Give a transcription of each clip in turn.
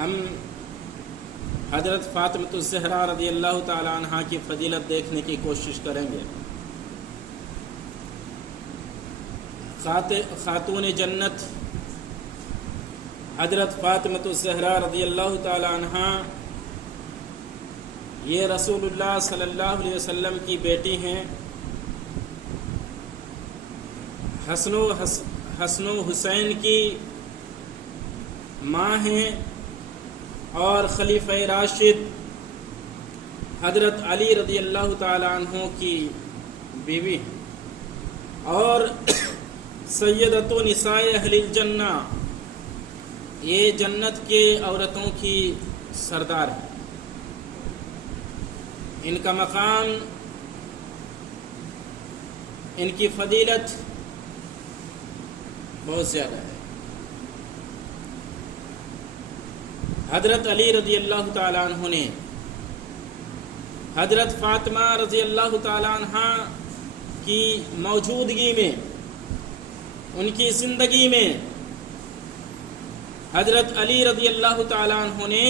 ہم حضرت فاطمۃ الزہرا رضی اللہ تعالی عنہا کی فضیلت دیکھنے کی کوشش کریں گے۔ خاتون جنت حضرت فاطمۃ الزہرا رضی اللہ تعالی عنہا یہ رسول اللہ صلی اللہ علیہ وسلم کی بیٹی ہیں، حسن و حسین کی ماں ہیں اور خلیفہ راشد حضرت علی رضی اللہ تعالی عنہ کی بیوی ہیں، اور سیدۃ نساء اہل الجنہ یہ جنت کے عورتوں کی سردار ہیں۔ ان کا مقام، ان کی فضیلت بہت زیادہ ہے۔ حضرت علی رضی اللہ تعالی عنہ نے حضرت فاطمہ رضی اللہ تعالی عنہ کی موجودگی میں، ان کی زندگی میں حضرت علی رضی اللہ تعالی عنہ نے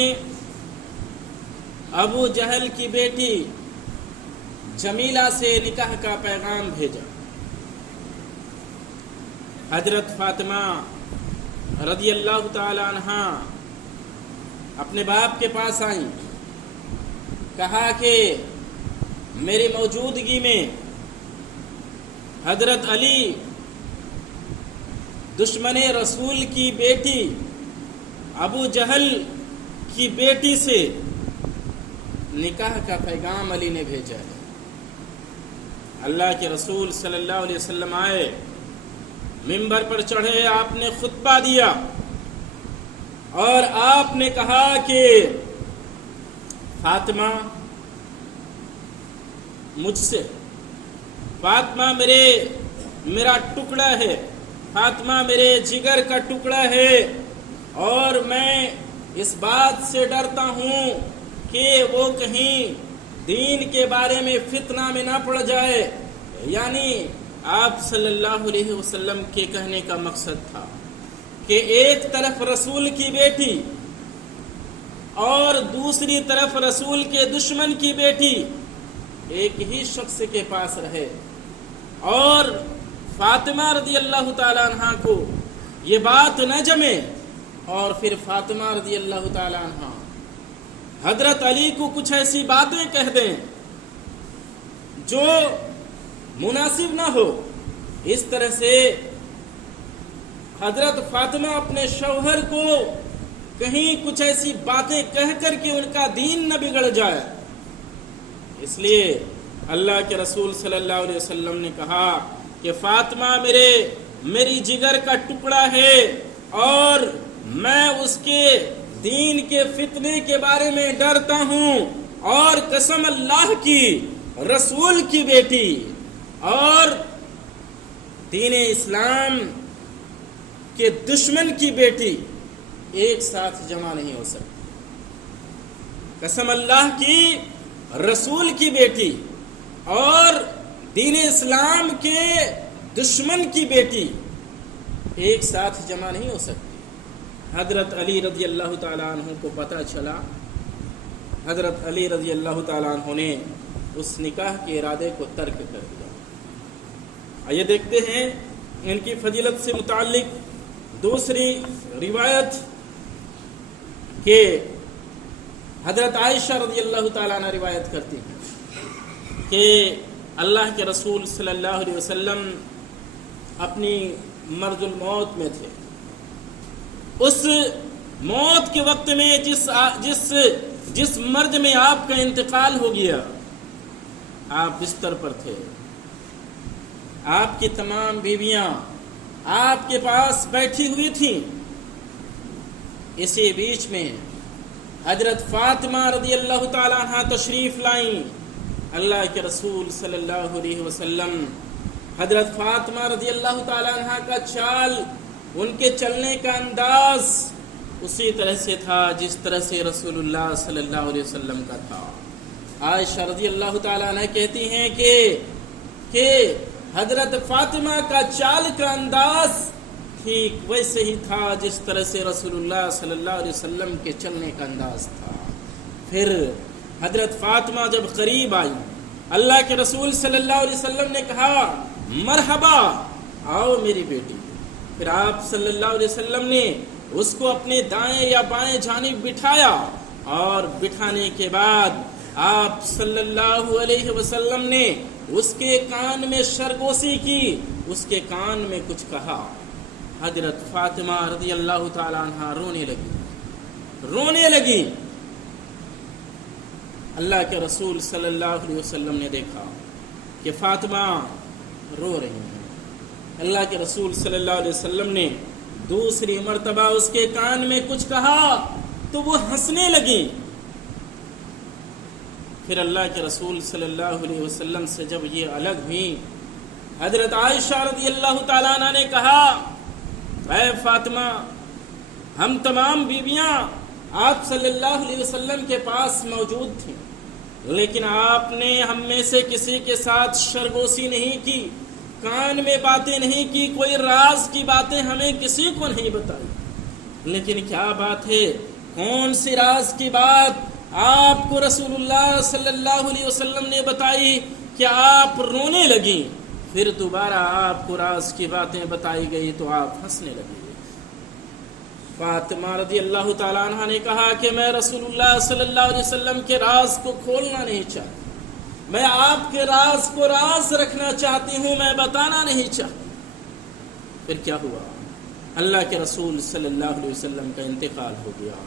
ابو جہل کی بیٹی جمیلہ سے نکاح کا پیغام بھیجا۔ حضرت فاطمہ رضی اللہ تعالی عنہ اپنے باپ کے پاس آئیں، کہا کہ میری موجودگی میں حضرت علی دشمن رسول کی بیٹی ابو جہل کی بیٹی سے نکاح کا پیغام علی نے بھیجا ہے۔ اللہ کے رسول صلی اللہ علیہ وسلم آئے، منبر پر چڑھے، آپ نے خطبہ دیا اور آپ نے کہا کہ فاطمہ مجھ سے، فاطمہ میرا ٹکڑا ہے، فاطمہ میرے جگر کا ٹکڑا ہے، اور میں اس بات سے ڈرتا ہوں کہ وہ کہیں دین کے بارے میں فتنہ میں نہ پڑ جائے۔ یعنی آپ صلی اللہ علیہ وسلم کے کہنے کا مقصد تھا کہ ایک طرف رسول کی بیٹی اور دوسری طرف رسول کے دشمن کی بیٹی ایک ہی شخص کے پاس رہے، اور فاطمہ رضی اللہ تعالی عنہ کو یہ بات نہ جمے، اور پھر فاطمہ رضی اللہ تعالی عنہ حضرت علی کو کچھ ایسی باتیں کہہ دیں جو مناسب نہ ہو۔ اس طرح سے حضرت فاطمہ اپنے شوہر کو کہیں کچھ ایسی باتیں کہہ کر کے ان کا دین نہ بگڑ جائے، اس لیے اللہ کے رسول صلی اللہ علیہ وسلم نے کہا کہ فاطمہ میری جگر کا ٹکڑا ہے، اور میں اس کے دین کے فتنے کے بارے میں ڈرتا ہوں، اور قسم اللہ کی، رسول کی بیٹی اور دین اسلام کے دشمن کی بیٹی ایک ساتھ جمع نہیں ہو سکتی۔ قسم اللہ کی، رسول کی بیٹی اور دین اسلام کے دشمن کی بیٹی ایک ساتھ جمع نہیں ہو سکتی۔ حضرت علی رضی اللہ تعالیٰ عنہ کو پتہ چلا، حضرت علی رضی اللہ تعالیٰ عنہ نے اس نکاح کے ارادے کو ترک کر دیا۔ آئیے دیکھتے ہیں ان کی فضیلت سے متعلق دوسری روایت کہ حضرت عائشہ رضی اللہ تعالیٰ عنہ روایت کرتی ہیں کہ اللہ کے رسول صلی اللہ علیہ وسلم اپنی مرض الموت میں تھے۔ اس موت کے وقت میں جس مرض میں آپ کا انتقال ہو گیا، آپ بستر پر تھے، آپ کی تمام بیویاں آپ کے پاس بیٹھی ہوئی تھیں۔ اسی بیچ میں حضرت فاطمہ رضی اللہ تعالیٰ عنہ تشریف لائیں۔ اللہ کے رسول صلی اللہ علیہ وسلم حضرت فاطمہ رضی اللہ تعالیٰ عنہ کا چال، ان کے چلنے کا انداز اسی طرح سے تھا جس طرح سے رسول اللہ صلی اللہ علیہ وسلم کا تھا۔ عائشہ رضی اللہ تعالیٰ عنہ کہتی ہیں کہ حضرت فاطمہ کا چال کا انداز ٹھیک ویسے ہی تھا جس طرح سے رسول اللہ صلی اللہ علیہ وسلم کے چلنے کا انداز تھا۔ پھر حضرت فاطمہ جب قریب آئی، اللہ کے رسول صلی اللہ علیہ وسلم نے کہا مرحبا، آؤ میری بیٹی۔ پھر آپ صلی اللہ علیہ وسلم نے اس کو اپنے دائیں یا بائیں جانب بٹھایا، اور بٹھانے کے بعد آپ صلی اللہ علیہ وسلم نے اس کے کان میں سرگوشی کی، اس کے کان میں کچھ کہا۔ حضرت فاطمہ رضی اللہ تعالی عنہ رونے لگی۔ اللہ کے رسول صلی اللہ علیہ وسلم نے دیکھا کہ فاطمہ رو رہی ہیں۔ اللہ کے رسول صلی اللہ علیہ وسلم نے دوسری مرتبہ اس کے کان میں کچھ کہا تو وہ ہنسنے لگی۔ پھر اللہ کے رسول صلی اللہ علیہ وسلم سے جب یہ الگ ہوئی، حضرت عائشہ رضی اللہ تعالیٰ عنہ نے کہا اے فاطمہ، ہم تمام بیویاں آپ صلی اللہ علیہ وسلم کے پاس موجود تھیں، لیکن آپ نے ہم میں سے کسی کے ساتھ سرگوشی نہیں کی، کان میں باتیں نہیں کی، کوئی راز کی باتیں ہمیں کسی کو نہیں بتائی۔ لیکن کیا بات ہے، کون سی راز کی بات آپ کو رسول اللہ صلی اللہ علیہ وسلم نے بتائی کہ آپ رونے لگیں؟ پھر دوبارہ آپ کو راز کی باتیں بتائی گئی تو آپ ہنسنے لگی۔ فاطمہ رضی اللہ تعالیٰ عنہ نے کہا کہ میں رسول اللہ صلی اللہ علیہ وسلم کے راز کو کھولنا نہیں چاہتی، میں آپ کے راز کو راز رکھنا چاہتی ہوں، میں بتانا نہیں چاہتی۔ پھر کیا ہوا؟ اللہ کے رسول صلی اللہ علیہ وسلم کا انتقال ہو گیا۔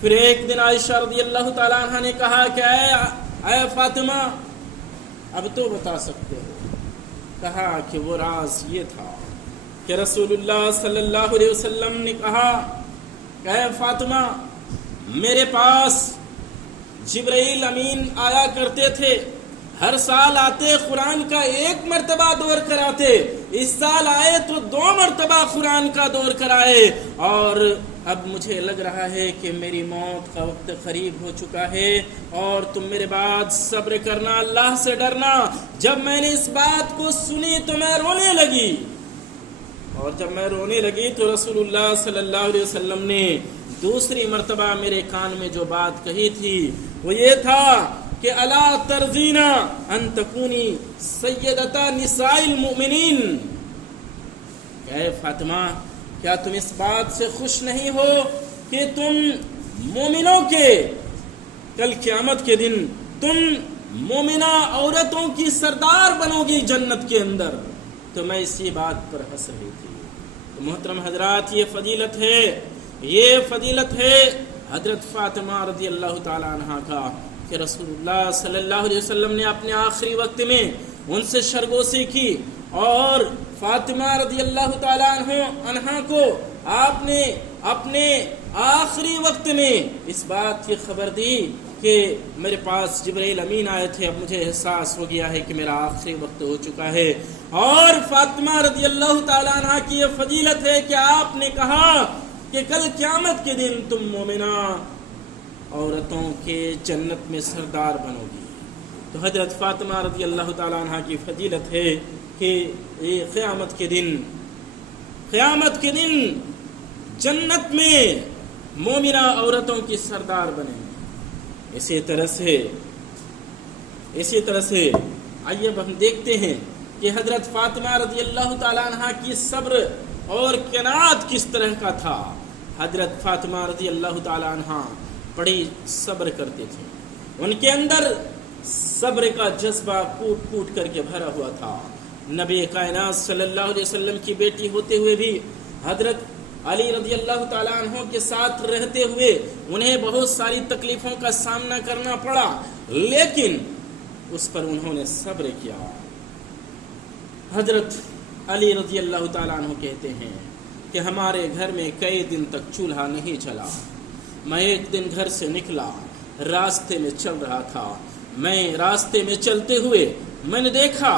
پھر ایک دن عائشہ رضی اللہ تعالیٰ عنہ نے کہا کہ اے فاطمہ، اب تو بتا سکتے ہو۔ کہا کہ وہ راز یہ تھا کہ رسول اللہ صلی اللہ علیہ وسلم نے کہا کہ اے فاطمہ، میرے پاس جبرائیل امین آیا کرتے تھے، ہر سال آتے قرآن کا 1 مرتبہ دور کراتے، اس سال آئے تو 2 مرتبہ قرآن کا دور کرائے، اور اب مجھے لگ رہا ہے کہ میری موت کا وقت قریب ہو چکا ہے، اور تم میرے بعد صبر کرنا، اللہ سے ڈرنا۔ جب میں نے اس بات کو سنی تو میں رونے لگی، اور جب میں رونے لگی تو رسول اللہ صلی اللہ علیہ وسلم نے دوسری مرتبہ میرے کان میں جو بات کہی تھی وہ یہ تھا کہ الا ترضینا ان تکونی سیدتا نساء المؤمنین، اے فاطمہ، کیا تم اس بات سے خوش نہیں ہو کہ تم مومنوں کے کل قیامت کے دن تم مومنہ عورتوں کی سردار بنو گی جنت کے اندر؟ تو میں اسی بات پر ہنس رہی تھی۔ تو محترم حضرات، یہ فضیلت ہے حضرت فاطمہ رضی اللہ تعالی عنہ کا کہ رسول اللہ صلی اللہ علیہ وسلم نے اپنے آخری وقت میں ان سے سرگوشی کی، اور فاطمہ رضی اللہ تعالیٰ عنہ کو آپ نے اپنے آخری وقت میں اس بات کی خبر دی کہ میرے پاس جبرائیل امین آئے تھے، اب مجھے احساس ہو گیا ہے کہ میرا آخری وقت ہو چکا ہے۔ اور فاطمہ رضی اللہ تعالیٰ عنہ کی یہ فضیلت ہے کہ آپ نے کہا کہ کل قیامت کے دن تم مومنہ عورتوں کے جنت میں سردار بنو گی۔ تو حضرت فاطمہ رضی اللہ تعالیٰ عنہ کی فضیلت ہے کہ قیامت کے دن جنت میں مومنہ عورتوں کی سردار بنیں گے۔ اسی طرح سے آئیے ہم دیکھتے ہیں کہ حضرت فاطمہ رضی اللہ تعالیٰ عنہ کی صبر اور قناعت کس طرح کا تھا۔ حضرت فاطمہ رضی اللہ تعالیٰ عنہ بڑی صبر کرتے تھے، ان کے اندر صبر کا جذبہ کوٹ کوٹ کر کے بھرا ہوا تھا۔ نبی کائنات صلی اللہ علیہ وسلم کی بیٹی ہوتے ہوئے بھی حضرت علی رضی اللہ تعالیٰ عنہ کے ساتھ رہتے ہوئے انہیں بہت ساری تکلیفوں کا سامنا کرنا پڑا، لیکن اس پر انہوں نے صبر کیا۔ حضرت علی رضی اللہ تعالیٰ عنہ کہتے ہیں کہ ہمارے گھر میں کئی دن تک چولہا نہیں چلا۔ میں ایک دن گھر سے نکلا، راستے میں چل رہا تھا، میں راستے میں چلتے ہوئے میں نے دیکھا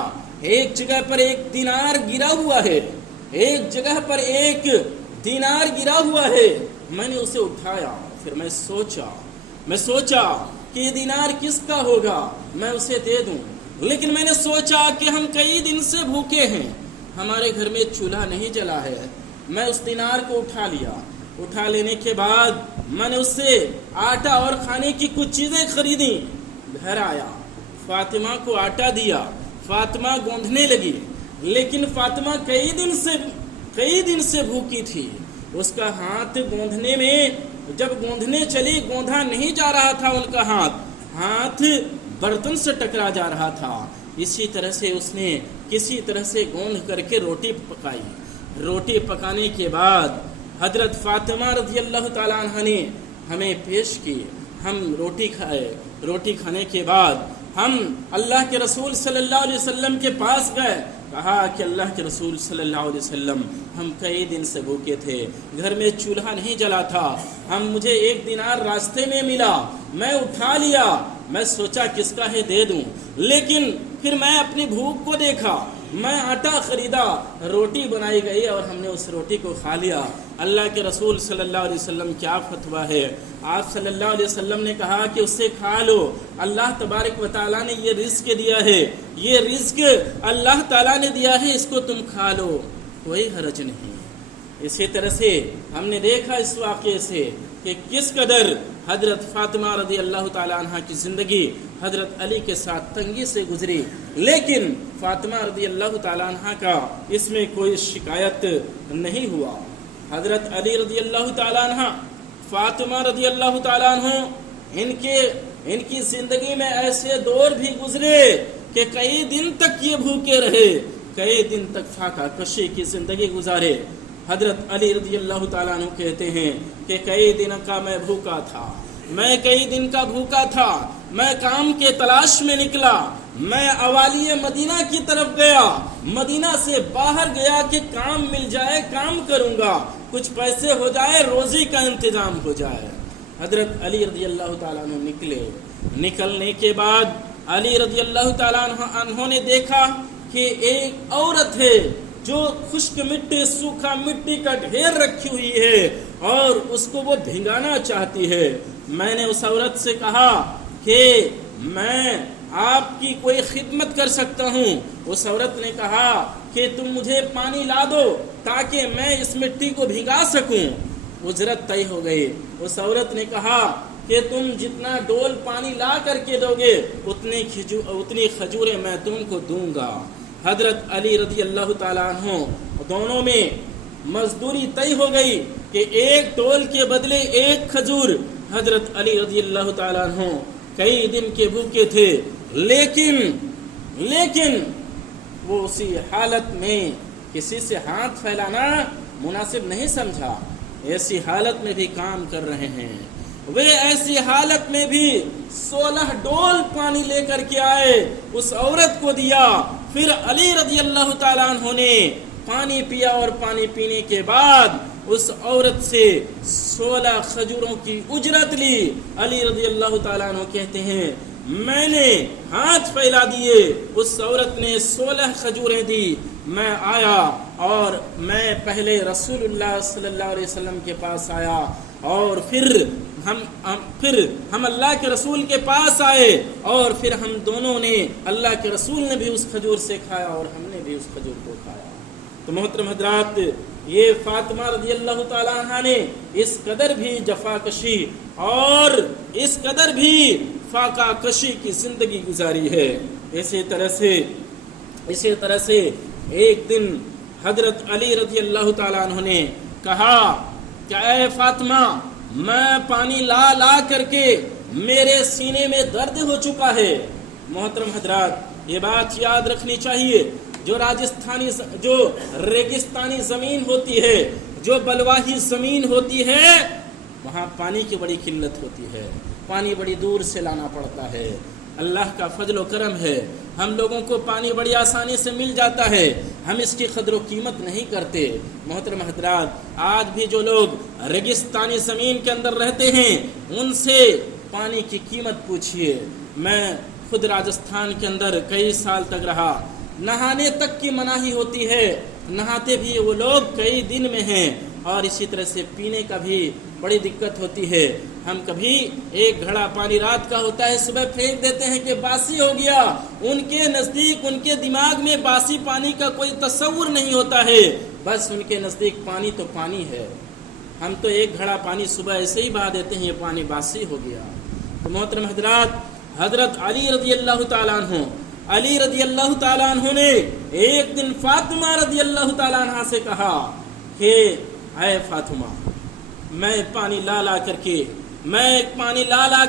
ایک جگہ پر 1 دینار گرا ہوا ہے، ایک جگہ پر 1 دینار گرا ہوا ہے۔ میں نے اسے اٹھایا، پھر میں سوچا کہ یہ دینار کس کا ہوگا، میں اسے دے دوں، لیکن میں نے سوچا کہ ہم کئی دن سے بھوکے ہیں، ہمارے گھر میں چولہا نہیں جلا ہے، میں اس دینار کو اٹھا لیا. اٹھا لینے کے بعد میں نے اس سے آٹا اور کھانے کی کچھ چیزیں خریدیں. گھر آیا, فاطمہ کو آٹا دیا. فاطمہ گوندھنے لگی, لیکن فاطمہ کئی دن سے بھوکی تھی. اس کا ہاتھ گوندھنے میں, جب گوندھنے چلی, گوندھا نہیں جا رہا تھا ان کا ہاتھ برتن سے ٹکرا جا رہا تھا. اسی طرح سے اس نے کسی طرح سے گوندھ کر کے روٹی پکائی. روٹی پکانے کے بعد حضرت فاطمہ رضی اللہ تعالیٰ عنہ نے ہمیں پیش کی. ہم روٹی کھائے. روٹی کھانے کے بعد ہم اللہ کے رسول صلی اللہ علیہ وسلم کے پاس گئے. کہا کہ اللہ کے رسول صلی اللہ علیہ وسلم, ہم کئی دن سے بھوکے تھے, گھر میں چولہا نہیں جلا تھا, مجھے 1 دینار راستے میں ملا, میں اٹھا لیا, میں سوچا کس کا ہے دے دوں, لیکن پھر میں اپنی بھوک کو دیکھا, میں آٹا خریدا, روٹی بنائی گئی اور ہم نے اس روٹی کو کھا لیا. اللہ کے رسول صلی اللہ علیہ وسلم کیا فتویٰ ہے؟ آپ صلی اللہ علیہ وسلم نے کہا کہ اسے کھا لو, اللہ تبارک و تعالیٰ نے یہ رزق دیا ہے, یہ رزق اللہ تعالیٰ نے دیا ہے, اس کو تم کھا لو, کوئی حرج نہیں. اسی طرح سے ہم نے دیکھا اس واقعے سے کہ کس قدر حضرت فاطمہ رضی اللہ تعالیٰ عنہ کی زندگی حضرت علی کے ساتھ تنگی سے گزری, لیکن فاطمہ رضی اللہ تعالیٰ عنہ کا اس میں کوئی شکایت نہیں ہوا. حضرت علی رضی اللہ تعالیٰ عنہ, فاطمہ رضی اللہ تعالیٰ عنہ, ان کی زندگی میں ایسے دور بھی گزرے کہ کئی دن تک یہ بھوکے رہے, کئی دن تک فاقہ کشی کی زندگی گزارے. حضرت علی رضی اللہ تعالیٰ عنہ کہتے ہیں کہ کئی دن کا میں بھوکا تھا, میں کئی دن کا بھوکا تھا, میں کام کے تلاش میں نکلا, میں اوالی مدینہ کی طرف گیا, مدینہ سے باہر گیا کہ کام مل جائے, کام کروں گا, کچھ پیسے ہو جائے, روزی کا انتظام ہو جائے. حضرت علی رضی اللہ تعالیٰ عنہ نکلے. نکلنے کے بعد علی رضی اللہ تعالیٰ عنہ نے دیکھا کہ ایک عورت ہے جو خشک مٹی, سوکھا مٹی کا ڈھیر رکھی ہوئی ہے اور اس کو وہ بھگانا چاہتی ہے. میں نے اس عورت سے کہا کہ میں آپ کی کوئی خدمت کر سکتا ہوں. اس عورت نے کہا کہ تم مجھے پانی لا دو تاکہ میں اس مٹی کو بھگا سکوں. اجرت طے ہو گئی. اس عورت نے کہا کہ تم جتنا ڈول پانی لا کر کے دو گے اتنی کھجوریں میں تم کو دوں گا. حضرت علی رضی اللہ تعالیٰ عنہ دونوں میں مزدوری طے ہو گئی کہ 1 ڈول کے بدلے 1 کھجور. حضرت علی رضی اللہ تعالیٰ عنہ کئی دن کے بھوکے تھے, لیکن وہ اسی حالت میں کسی سے ہاتھ پھیلانا مناسب نہیں سمجھا. ایسی حالت میں بھی کام کر رہے ہیں. وہ ایسی حالت میں بھی 16 ڈول پانی لے کر کے آئے, اس عورت کو دیا. پھر علی رضی اللہ تعالیٰ عنہ نے پانی پیا اور پانی پینے کے بعد اس عورت سے 16 کھجوروں کی اجرت لی. علی رضی اللہ تعالیٰ عنہ کہتے ہیں میں نے ہاتھ پھیلا دیے, اس عورت نے 16 کھجوریں دی. میں آیا اور میں پہلے رسول اللہ صلی اللہ علیہ وسلم کے پاس آیا اور پھر ہم اللہ کے رسول کے پاس آئے اور پھر ہم دونوں نے, اللہ کے رسول نے بھی اس کھجور سے کھایا اور ہم نے بھی اس کھجور کو کھایا. تو محترم حضرات, یہ فاطمہ رضی اللہ تعالیٰ عنہ نے اس قدر بھی جفا کشی اور اس قدر بھی فاقہ کشی کی زندگی گزاری ہے. اسی طرح سے ایک دن حضرت علی رضی اللہ تعالیٰ عنہ نے کہا کہ اے فاطمہ, میں پانی لا کر کے میرے سینے میں درد ہو چکا ہے. محترم حضرات, یہ بات یاد رکھنی چاہیے, جو ریگستانی زمین ہوتی ہے, جو بلواہی زمین ہوتی ہے, وہاں پانی کی بڑی قلت ہوتی ہے, پانی بڑی دور سے لانا پڑتا ہے. اللہ کا فضل و کرم ہے, ہم لوگوں کو پانی بڑی آسانی سے مل جاتا ہے, ہم اس کی قدر و قیمت نہیں کرتے. محترم حضرات, آج بھی جو لوگ ریگستانی زمین کے اندر رہتے ہیں ان سے پانی کی قیمت پوچھئے. میں خود راجستھان کے اندر کئی سال تک رہا, نہانے تک کی مناہی ہوتی ہے, نہاتے بھی وہ لوگ کئی دن میں ہیں, اور اسی طرح سے پینے کا بھی بڑی دقت ہوتی ہے. ہم کبھی 1 گھڑا پانی رات کا ہوتا ہے, صبح پھینک دیتے ہیں کہ باسی ہو گیا. ان کے نزدیک, ان کے دماغ میں باسی پانی کا کوئی تصور نہیں ہوتا ہے. بس ان کے نزدیک پانی تو پانی ہے، ہم تو ایک گھڑا پانی صبح ایسے ہی بہا دیتے ہیں، یہ پانی باسی ہو گیا۔ تو محترم حضرات، حضرت علی رضی اللہ تعالیٰ عنہ، علی رضی اللہ تعالیٰ عنہ نے ایک دن فاطمہ رضی اللہ تعالیٰ عنہ سے کہا کہ اے فاطمہ، میں پانی لا لا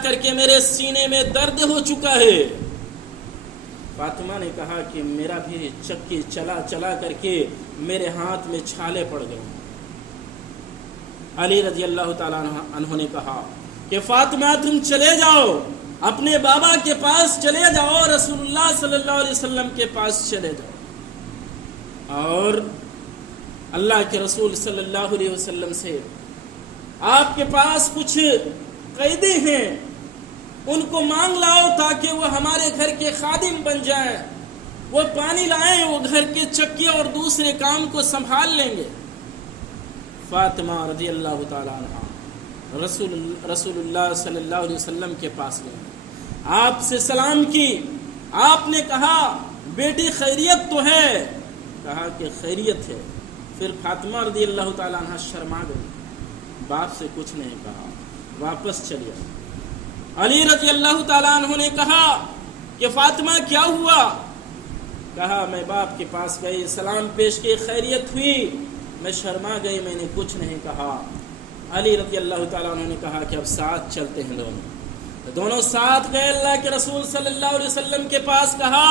کر کے میرے سینے میں درد ہو چکا ہے۔ فاطمہ نے کہا کہ میرا بھی چکی چلا کر کے میرے ہاتھ میں چھالے پڑ گئے۔ علی رضی اللہ تعالیٰ عنہ نے کہا کہ فاطمہ تم چلے جاؤ، اپنے بابا کے پاس چلے جاؤ، رسول اللہ صلی اللہ علیہ وسلم کے پاس چلے جاؤ، اور اللہ کے رسول صلی اللہ علیہ وسلم سے آپ کے پاس کچھ قیدی ہیں، ان کو مانگ لاؤ تاکہ وہ ہمارے گھر کے خادم بن جائیں، وہ پانی لائیں، وہ گھر کے چکی اور دوسرے کام کو سنبھال لیں گے۔ فاطمہ رضی اللہ تعالیٰ عنہ رسول اللہ صلی اللہ علیہ وسلم کے پاس گئے، آپ سے سلام کی، آپ نے کہا بیٹی خیریت تو ہے؟ کہا کہ خیریت ہے۔ پھر فاطمہ رضی اللہ تعالیٰ عنہ شرما گئی، باپ سے کچھ نہیں کہا، واپس چلی آئی۔ علی رضی اللہ تعالیٰ عنہ نے کہا کہ فاطمہ کیا ہوا؟ کہا میں باپ کے پاس گئی، سلام پیش کی، خیریت ہوئی، میں شرما گئی، میں نے کچھ نہیں کہا۔ علی رضی اللہ تعالیٰ عنہ نے کہا کہ اب ساتھ چلتے ہیں دونوں ساتھ گئے، اللہ کے رسول صلی اللہ علیہ وسلم کے پاس۔ کہا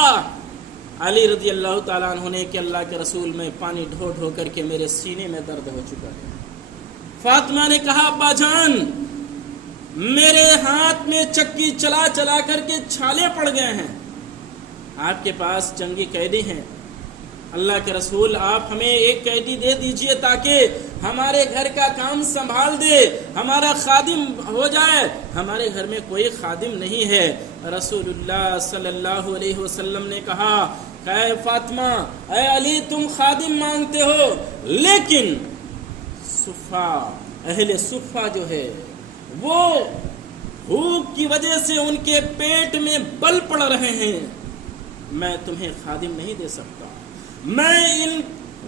علی رضی اللہ تعالیٰ عنہ نے کہ اللہ کے رسول میں پانی ڈھو ڈھو کر کے میرے سینے میں درد ہو چکا ہے۔ فاطمہ نے کہا ابا جان، میرے ہاتھ میں چکی چلا کر کے چھالے پڑ گئے ہیں، آپ کے پاس جنگی قیدی ہیں، اللہ کے رسول آپ ہمیں ایک قیدی دے دیجئے تاکہ ہمارے گھر کا کام سنبھال دے، ہمارا خادم ہو جائے۔ ہمارے گھر میں کوئی خادم نہیں ہے۔ رسول اللہ صلی اللہ علیہ وسلم نے کہا اے فاطمہ، اے علی، تم خادم مانگتے ہو، لیکن اہل صفہ جو ہے وہ بھوک کی وجہ سے ان کے پیٹ میں بل پڑ رہے ہیں، میں تمہیں خادم نہیں دے سکتا، میں ان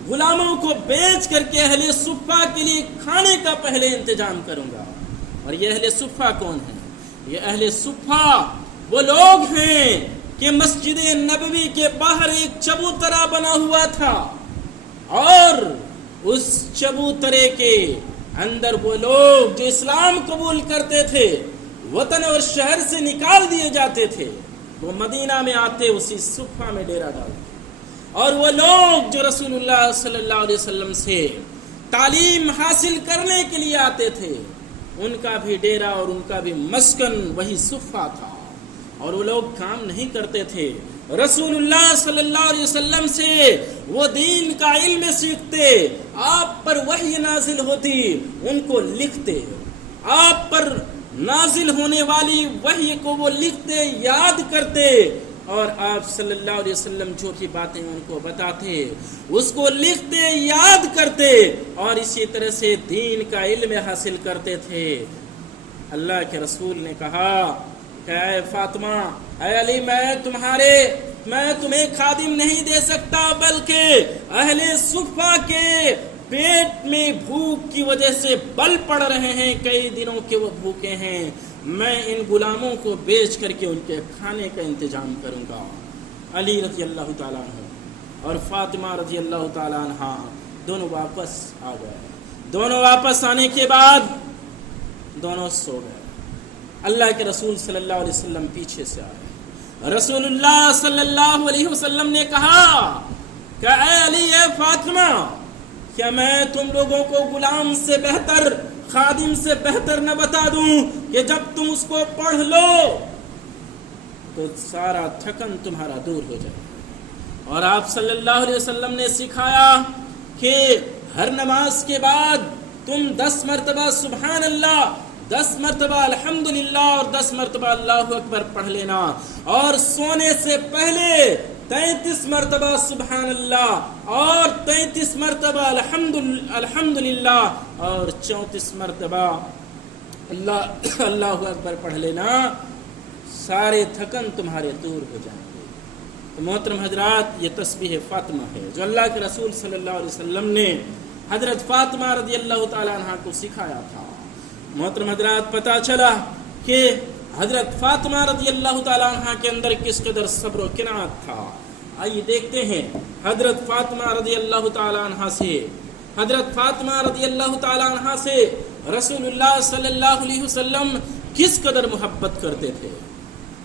غلاموں کو بیچ کر کے اہل صفہ کے لیے کھانے کا پہلے انتظام کروں گا۔ اور یہ اہل صفہ کون ہیں؟ یہ اہل صفہ وہ لوگ ہیں کہ مسجد نبوی کے باہر ایک چبوترا بنا ہوا تھا، اور اس چبوترے کے اندر وہ لوگ جو اسلام قبول کرتے تھے، وطن اور شہر سے نکال دیے جاتے تھے، وہ مدینہ میں آتے، اسی صفہ میں ڈیرا ڈالتے، اور وہ لوگ جو رسول اللہ صلی اللہ علیہ وسلم سے تعلیم حاصل کرنے کے لیے آتے تھے، ان کا بھی ڈیرا اور ان کا بھی مسکن وہی صفہ تھا، اور وہ لوگ کام نہیں کرتے تھے، رسول اللہ صلی اللہ علیہ وسلم سے وہ دین کا علم سیکھتے، آپ پر وحی نازل ہوتی، ان کو لکھتے، آپ پر نازل ہونے والی وحی کو وہ لکھتے، یاد کرتے، اور آپ صلی اللہ علیہ وسلم جو بھی باتیں ان کو بتاتے اس کو لکھتے، یاد کرتے، اور اسی طرح سے دین کا علم حاصل کرتے تھے۔ اللہ کے رسول نے کہا کہ اے فاطمہ، اے علی، میں تمہیں خادم نہیں دے سکتا، بلکہ اہل صفہ کے پیٹ میں بھوک کی وجہ سے بل پڑ رہے ہیں، کئی دنوں کے وہ بھوکے ہیں، میں ان غلاموں کو بیچ کر کے ان کے کھانے کا انتظام کروں گا۔ علی رضی اللہ تعالیٰ عنہ اور فاطمہ رضی اللہ تعالیٰ عنہ دونوں واپس آ گئے۔ دونوں واپس آنے کے بعد دونوں سو گئے۔ اللہ کے رسول صلی اللہ علیہ وسلم پیچھے سے آئے۔ رسول اللہ صلی اللہ علیہ وسلم نے کہا کہ اے علی، اے فاطمہ، کیا میں تم لوگوں کو غلام سے بہتر، خادم سے بہتر نہ بتا دوں کہ جب تم اس کو پڑھ لو تو سارا تھکن تمہارا دور ہو جائے۔ اور آپ صلی اللہ علیہ وسلم نے سکھایا کہ ہر نماز کے بعد تم 10 مرتبہ سبحان اللہ، 10 مرتبہ الحمدللہ اور 10 مرتبہ اللہ اکبر پڑھ لینا، اور سونے سے پہلے 33 مرتبہ سبحان اللہ اور 33 مرتبہ الحمدللہ اور 34 مرتبہ اللہ اکبر پڑھ لینا، سارے تھکن تمہارے دور ہو جائیں گے۔ تو محترم حضرات، یہ تسبیح فاطمہ ہے جو اللہ کے رسول صلی اللہ علیہ وسلم نے حضرت فاطمہ رضی اللہ تعالیٰ عنہ کو سکھایا تھا۔ محترم حضرات، پتہ چلا کہ حضرت فاطمہ رضی اللہ تعالیٰ عنہ کے اندر کس قدر صبر و قناعت تھا۔ آئیے دیکھتے ہیں حضرت فاطمہ رضی اللہ تعالیٰ عنہ سے رسول اللہ صلی اللہ علیہ وسلم کس قدر محبت کرتے تھے۔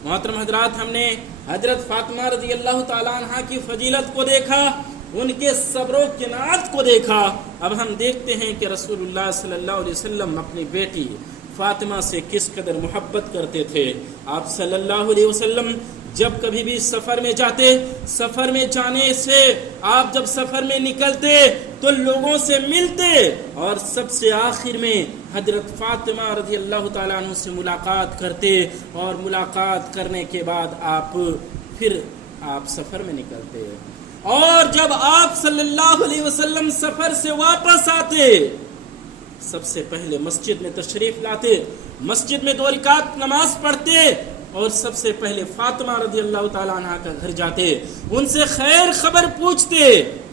محترم حضرات، ہم نے حضرت فاطمہ رضی اللہ تعالیٰ عنہ کی فضیلت کو دیکھا، ان کے صبر و قناعت کو دیکھا۔ اب ہم دیکھتے ہیں کہ رسول اللہ صلی اللہ علیہ وسلم اپنی بیٹی فاطمہ سے کس قدر محبت کرتے تھے۔ آپ صلی اللہ علیہ وسلم جب کبھی بھی سفر میں جاتے، سفر میں جانے سے آپ جب سفر میں نکلتے تو لوگوں سے ملتے اور سب سے آخر میں حضرت فاطمہ رضی اللہ تعالیٰ عنہ سے ملاقات کرتے، اور ملاقات کرنے کے بعد آپ سفر میں نکلتے، اور جب آپ صلی اللہ علیہ وسلم سفر سے واپس آتے سب سے پہلے مسجد میں تشریف لاتے، مسجد میں 2 رکعت نماز پڑھتے، اور سب سے پہلے فاطمہ رضی اللہ تعالیٰ عنہ کا گھر جاتے، ان سے خیر خبر پوچھتے،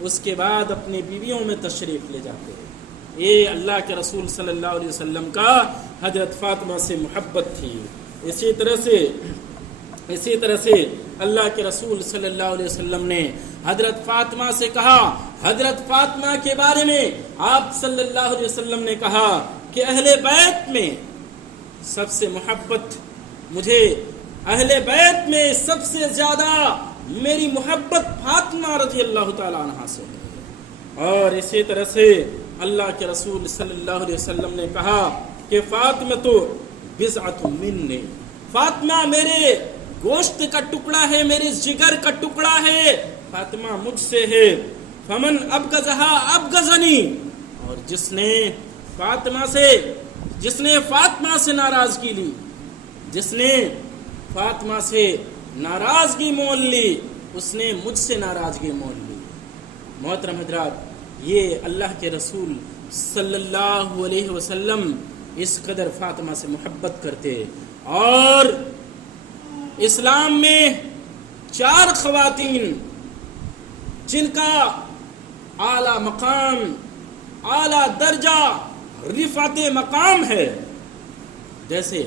اس کے بعد اپنی بیویوں میں تشریف لے جاتے۔ یہ اللہ کے رسول صلی اللہ علیہ وسلم کا حضرت فاطمہ سے محبت تھی۔ اسی طرح سے اللہ کے رسول صلی اللہ علیہ وسلم نے حضرت فاطمہ سے کہا، حضرت فاطمہ کے بارے میں آپ صلی اللہ علیہ وسلم نے کہا کہ اہل بیت میں سب سے محبت مجھے، اہل بیت میں سب سے زیادہ میری محبت فاطمہ رضی اللہ تعالیٰ عنہ سے ہے۔ اور اسی طرح سے اللہ کے رسول صلی اللہ علیہ وسلم نے کہا کہ فاطمہ تو بضعۃ منی، فاطمہ میرے گوشت کا ٹکڑا ہے، میرے جگر کا ٹکڑا ہے، فاطمہ مجھ سے ہے۔ فمن ابغضھا ابغضنی، اور جس نے فاطمہ سے ناراضگی لی، جس نے فاطمہ سے ناراضگی مول لی، اس نے مجھ سے ناراضگی مول لی۔ محترم حضرات، یہ اللہ کے رسول صلی اللہ علیہ وسلم اس قدر فاطمہ سے محبت کرتے۔ اور اسلام میں 4 خواتین جن کا اعلیٰ مقام، اعلیٰ درجہ، رفعت مقام ہے، جیسے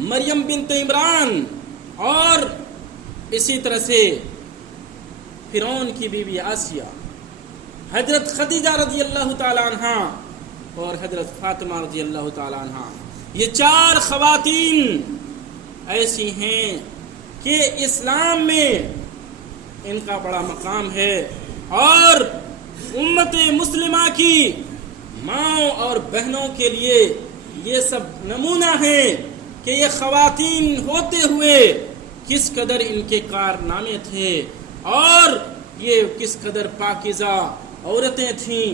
مریم بنت عمران، اور اسی طرح سے فرعون کی بیوی آسیہ، حضرت خدیجہ رضی اللہ تعالی عنہ، اور حضرت فاطمہ رضی اللہ تعالی عنہ۔ یہ 4 خواتین ایسی ہیں کہ اسلام میں ان کا بڑا مقام ہے، اور امت مسلمہ کی ماں اور بہنوں کے لیے یہ سب نمونہ ہیں کہ یہ خواتین ہوتے ہوئے کس قدر ان کے کارنامے تھے، اور یہ کس قدر پاکیزہ عورتیں تھیں،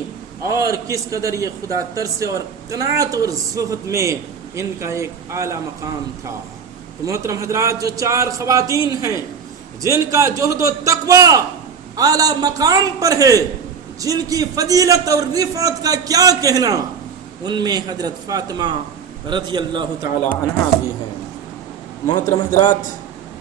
اور کس قدر یہ خدا ترس اور قناعت اور زہد میں ان کا ایک اعلیٰ مقام تھا۔ تو محترم حضرات، جو 4 خواتین ہیں جن کا جہد و تقوی اعلیٰ مقام پر ہے، جن کی فضیلت اور رفعت کا کیا کہنا، ان میں حضرت فاطمہ رضی اللہ تعالی عنہا بھی ہیں۔ محترم حضرات،